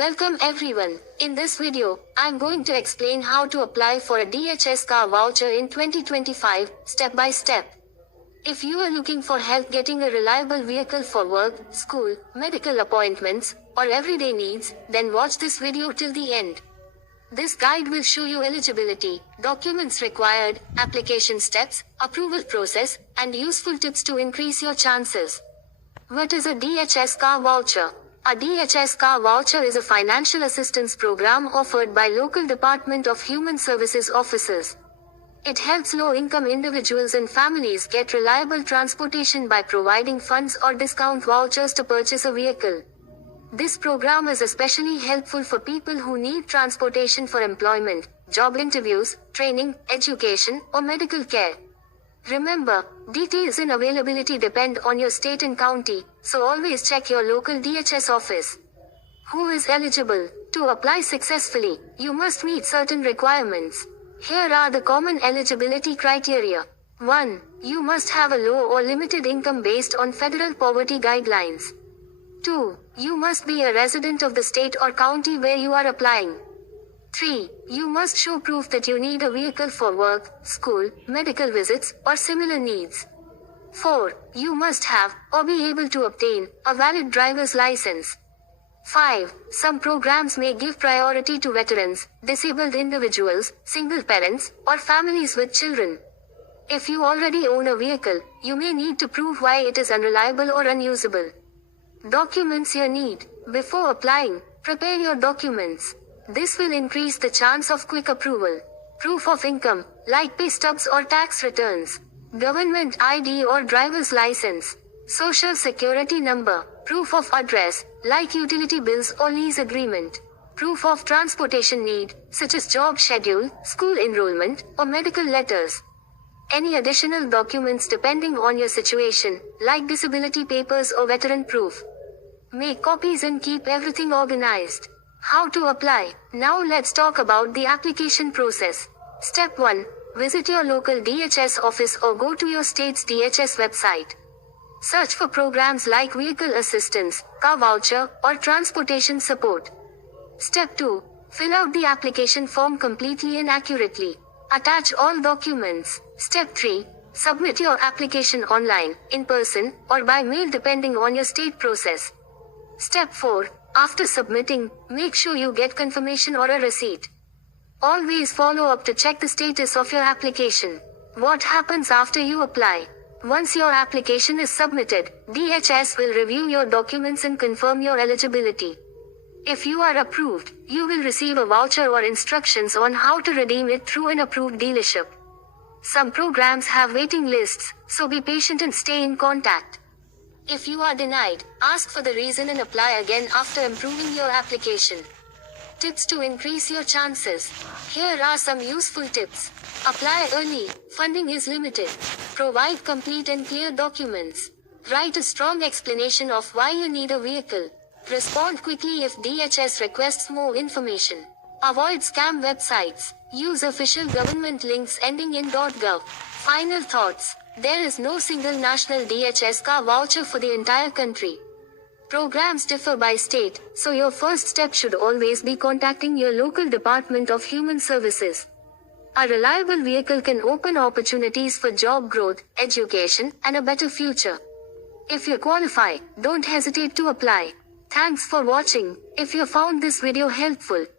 Welcome everyone. In this video, I'm going to explain how to apply for a DHS car voucher in 2025, step by step. If you are looking for help getting a reliable vehicle for work, school, medical appointments, or everyday needs, then watch this video till the end. This guide will show you eligibility, documents required, application steps, approval process, and useful tips to increase your chances. What is a DHS car voucher? A DHS car voucher is a financial assistance program offered by local Department of Human Services officers. It helps low-income individuals and families get reliable transportation by providing funds or discount vouchers to purchase a vehicle. This program is especially helpful for people who need transportation for employment, job interviews, training, education, or medical care. Remember, details and availability depend on your state and county, so always check your local DHS office. Who is eligible? To apply successfully, you must meet certain requirements. Here are the common eligibility criteria. 1. You must have a low or limited income based on federal poverty guidelines. 2. You must be a resident of the state or county where you are applying. 3. You must show proof that you need a vehicle for work, school, medical visits, or similar needs. 4. You must have, or be able to obtain, a valid driver's license. 5. Some programs may give priority to veterans, disabled individuals, single parents, or families with children. If you already own a vehicle, you may need to prove why it is unreliable or unusable. Documents you need. Before applying, prepare your documents. This will increase the chance of quick approval. Proof of income, like pay stubs or tax returns. Government ID or driver's license. Social security number. Proof of address, like utility bills or lease agreement. Proof of transportation need, such as job schedule, school enrollment, or medical letters. Any additional documents depending on your situation, like disability papers or veteran proof. Make copies and keep everything organized. How to apply? Now let's talk about the application process. Step 1. Visit your local DHS office or go to your state's DHS website. Search for programs like vehicle assistance, car voucher, or transportation support. Step 2. Fill out the application form completely and accurately. Attach all documents. Step 3. Submit your application online, in person, or by mail depending on your state process. Step 4. After submitting, make sure you get confirmation or a receipt. Always follow up to check the status of your application. What happens after you apply? Once your application is submitted, DHS will review your documents and confirm your eligibility. If you are approved, you will receive a voucher or instructions on how to redeem it through an approved dealership. Some programs have waiting lists, so be patient and stay in contact. If you are denied, ask for the reason and apply again after improving your application. Tips to increase your chances. Here are some useful tips. Apply early. Funding is limited. Provide complete and clear documents. Write a strong explanation of why you need a vehicle. Respond quickly if DHS requests more information. Avoid scam websites. Use official government links ending in .gov. Final thoughts. There is no single national DHS car voucher for the entire country. Programs differ by state, so your first step should always be contacting your local Department of Human Services. A reliable vehicle can open opportunities for job growth, education, and a better future. If you qualify, don't hesitate to apply. Thanks for watching. If you found this video helpful,